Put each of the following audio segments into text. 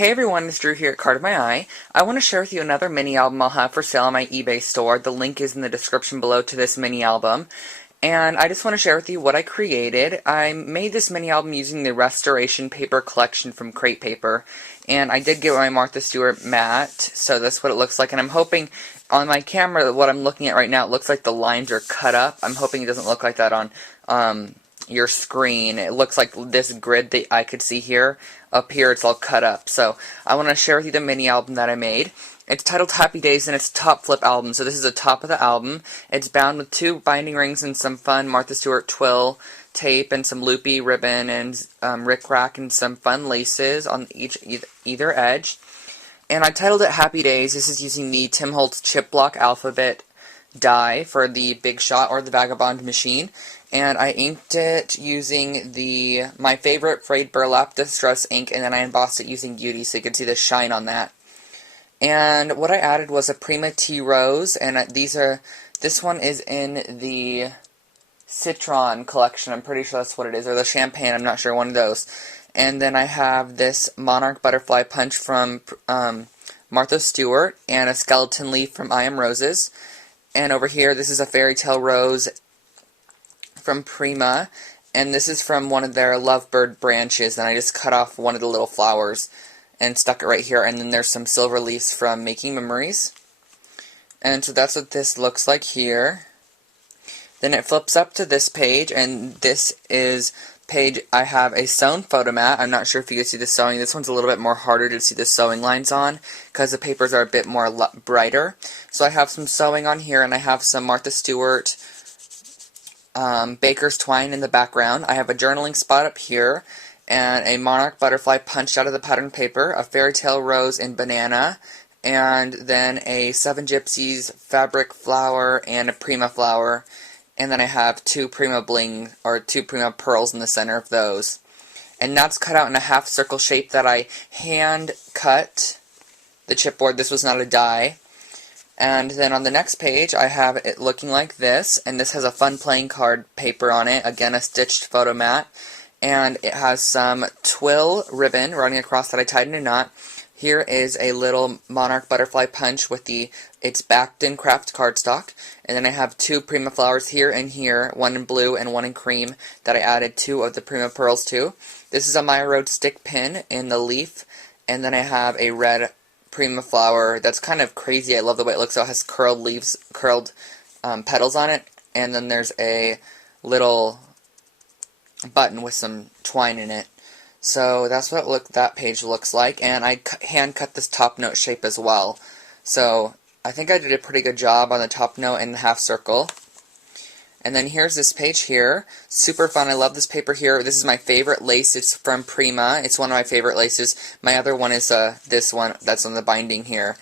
Hey everyone, it's Drew here at Card of My Eye. I want to share with you another mini album I'll have for sale on my eBay store. The link is in the description below to this mini album. And I just want to share with you what I created. I made this mini album using the Restoration Paper Collection from Crate Paper. And I did get my Martha Stewart mat, so that's what it looks like. And I'm hoping, on my camera, what I'm looking at right now, it looks like the lines are cut up. I'm hoping it doesn't look like that on your screen. It looks like this grid that I could see here. Up here it's all cut up. So I want to share with you the mini album that I made. It's titled Happy Days and it's a top flip album. So this is the top of the album. It's bound with 2 binding rings and some fun Martha Stewart twill tape and some loopy ribbon and rickrack and some fun laces on either edge. And I titled it Happy Days. This is using the Tim Holtz chip block alphabet die for the Big Shot or the Vagabond machine. And I inked it using my favorite frayed burlap distress ink, and then I embossed it using Beauty so you can see the shine on that. And what I added was a Prima Tea Rose, and this one is in the Citron collection. I'm pretty sure that's what it is, or the Champagne, I'm not sure, one of those. And then I have this Monarch Butterfly Punch from Martha Stewart, and a Skeleton Leaf from I Am Roses. And over here, this is a Fairy Tale Rose from Prima, and this is from one of their lovebird branches, and I just cut off one of the little flowers and stuck it right here. And then there's some silver leaves from Making Memories, and so that's what this looks like here. Then it flips up to this page, and this is page I have a sewn photo mat. I'm not sure if you can see the sewing. This one's a little bit more harder to see the sewing lines on because the papers are a bit more brighter. So I have some sewing on here, and I have some Martha Stewart baker's twine in the background. I have a journaling spot up here, and a Monarch Butterfly punched out of the pattern paper, a Fairy Tale Rose in banana, and then a 7 Gypsies fabric flower and a Prima flower. And then I have 2 Prima bling, or 2 Prima pearls in the center of those. And that's cut out in a half circle shape that I hand cut the chipboard. This was not a die. And then on the next page, I have it looking like this, and this has a fun playing card paper on it, again a stitched photo mat, and it has some twill ribbon running across that I tied in a knot. Here is a little Monarch Butterfly Punch with it's backed in craft cardstock, and then I have 2 Prima flowers here and here, one in blue and one in cream, that I added 2 of the Prima pearls to. This is a Maya Road stick pin in the leaf, and then I have a red Prima flower that's kind of crazy. I love the way it looks. So it has curled leaves, curled petals on it, and then there's a little button with some twine in it. So that's what that page looks like, and I hand cut this top note shape as well. So I think I did a pretty good job on the top note and the half circle. And then here's this page here. Super fun. I love this paper here. This is my favorite lace. It's from Prima. It's one of my favorite laces. My other one is this one that's on the binding here.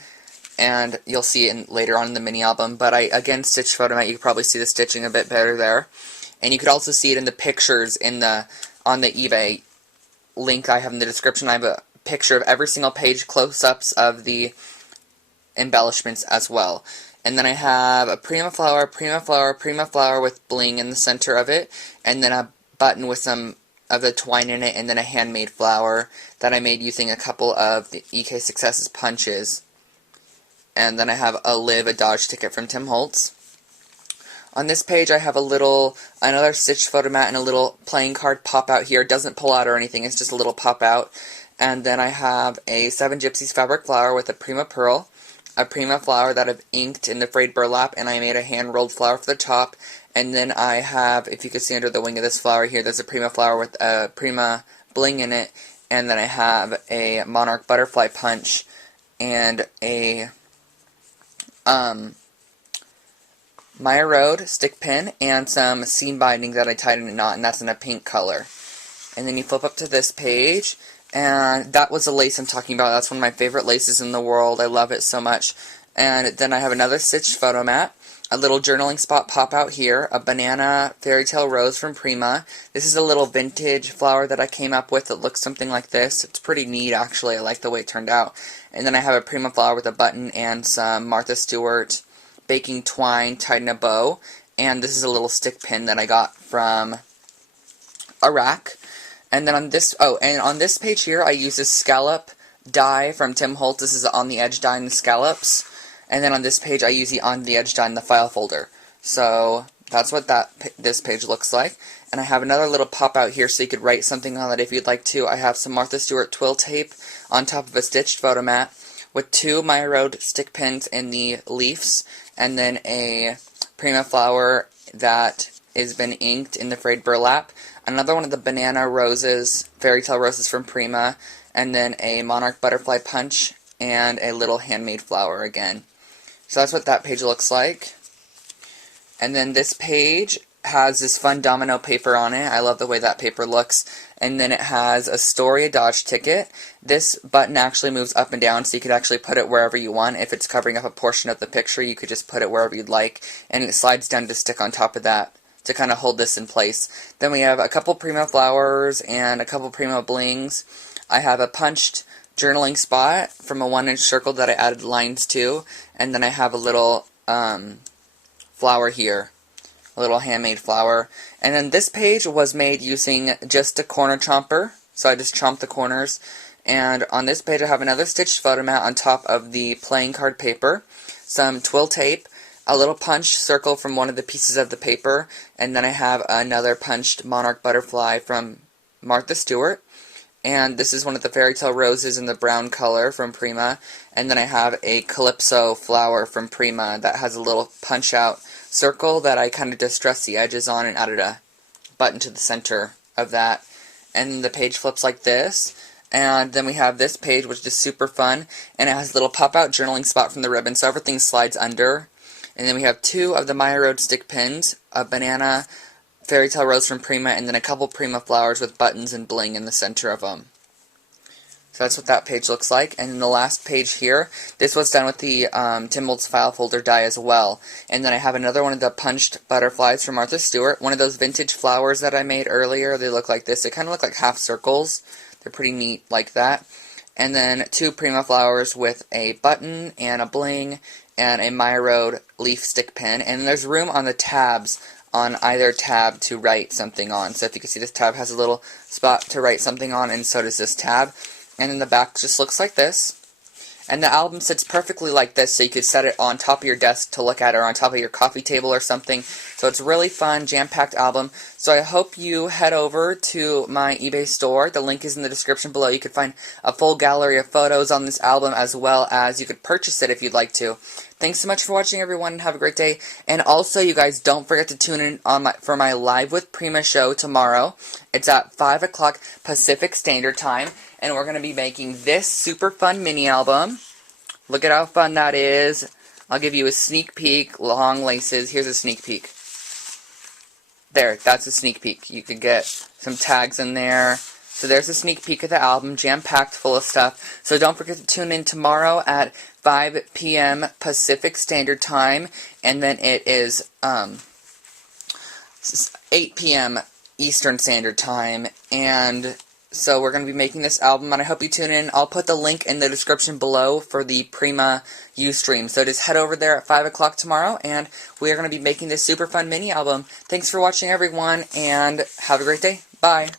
And you'll see it later on in the mini album. But I, again, stitched photo mat. You can probably see the stitching a bit better there. And you could also see it in the pictures on the eBay link I have in the description. I have a picture of every single page, close-ups of the embellishments as well. And then I have a Prima flower, Prima flower, Prima flower with bling in the center of it, and then a button with some of the twine in it, and then a handmade flower that I made using a couple of the EK Successes punches. And then I have a Dodge ticket from Tim Holtz. On this page I have another stitched photo mat and a little playing card pop out here. It doesn't pull out or anything, it's just a little pop out. And then I have a 7 Gypsies fabric flower with a Prima pearl, a Prima flower that I've inked in the frayed burlap, and I made a hand-rolled flower for the top. And then I have, if you can see under the wing of this flower here, there's a Prima flower with a Prima bling in it. And then I have a Monarch Butterfly Punch and a Maya Road stick pin and some seam binding that I tied in a knot, and that's in a pink color. And then you flip up to this page, and that was the lace I'm talking about. That's one of my favorite laces in the world. I love it so much. And then I have another stitched photo mat, a little journaling spot pop out here, a banana Fairy Tale Rose from Prima. This is a little vintage flower that I came up with that looks something like this. It's pretty neat, actually. I like the way it turned out. And then I have a Prima flower with a button and some Martha Stewart baking twine tied in a bow. And this is a little stick pin that I got from a rack. And then on this, on this page here, I use a scallop die from Tim Holtz. This is the On the Edge die in the scallops. And then on this page, I use the On the Edge die in the file folder. So that's what this page looks like. And I have another little pop out here so you could write something on it if you'd like to. I have some Martha Stewart twill tape on top of a stitched photo mat with 2 Maya Road stick pins in the leaves, and then a Prima flower that has been inked in the frayed burlap. Another one of the banana roses, fairy tale roses from Prima, and then a monarch butterfly punch and a little handmade flower again. So that's what that page looks like. And then this page has this fun domino paper on it. I love the way that paper looks. And then it has a story, a Dodge ticket. This button actually moves up and down, so you could actually put it wherever you want. If it's covering up a portion of the picture, you could just put it wherever you'd like. And it slides down to stick on top of that to kind of hold this in place. Then we have a couple Prima flowers and a couple Prima blings. I have a punched journaling spot from a 1-inch circle that I added lines to. And then I have a little flower here. A little handmade flower. And then this page was made using just a corner chomper, so I just chomped the corners. And on this page I have another stitched photo mat on top of the playing card paper, some twill tape, a little punched circle from one of the pieces of the paper, and then I have another punched monarch butterfly from Martha Stewart. And this is one of the fairy tale roses in the brown color from Prima. And then I have a calypso flower from Prima that has a little punch out circle that I kind of distressed the edges on and added a button to the center of that. And the page flips like this. And then we have this page, which is super fun, and it has a little pop-out journaling spot from the ribbon, so everything slides under. And then we have 2 of the Maya Road stick pins, a banana fairy tale rose from Prima, and then a couple Prima flowers with buttons and bling in the center of them. So that's what that page looks like. And then the last page here, this was done with the Tim Holtz file folder die as well. And then I have another one of the punched butterflies from Martha Stewart, one of those vintage flowers that I made earlier. They look like this. They kind of look like half circles. They're pretty neat like that. And then 2 Prima flowers with a button and a bling and a Maya Road leaf stick pin. And there's room on the tabs on either tab to write something on. So if you can see, this tab has a little spot to write something on, and so does this tab. And then the back just looks like this. And the album sits perfectly like this, so you could set it on top of your desk to look at, or on top of your coffee table or something. So it's a really fun, jam-packed album. So I hope you head over to my eBay store. The link is in the description below. You could find a full gallery of photos on this album, as well as you could purchase it if you'd like to. Thanks so much for watching, everyone, and have a great day. And also, you guys, don't forget to tune in for my Live with Prima show tomorrow. It's at 5 o'clock Pacific Standard Time, and we're going to be making this super fun mini album. Look at how fun that is. I'll give you a sneak peek. Long laces. Here's a sneak peek. There, that's a sneak peek. You could get some tags in there. So there's a sneak peek of the album, jam-packed full of stuff. So don't forget to tune in tomorrow at 5 p.m. Pacific Standard Time, and then it is 8 p.m. Eastern Standard Time, and so we're going to be making this album, and I hope you tune in. I'll put the link in the description below for the Prima Ustream, so just head over there at 5 o'clock tomorrow, and we are going to be making this super fun mini album. Thanks for watching, everyone, and have a great day. Bye.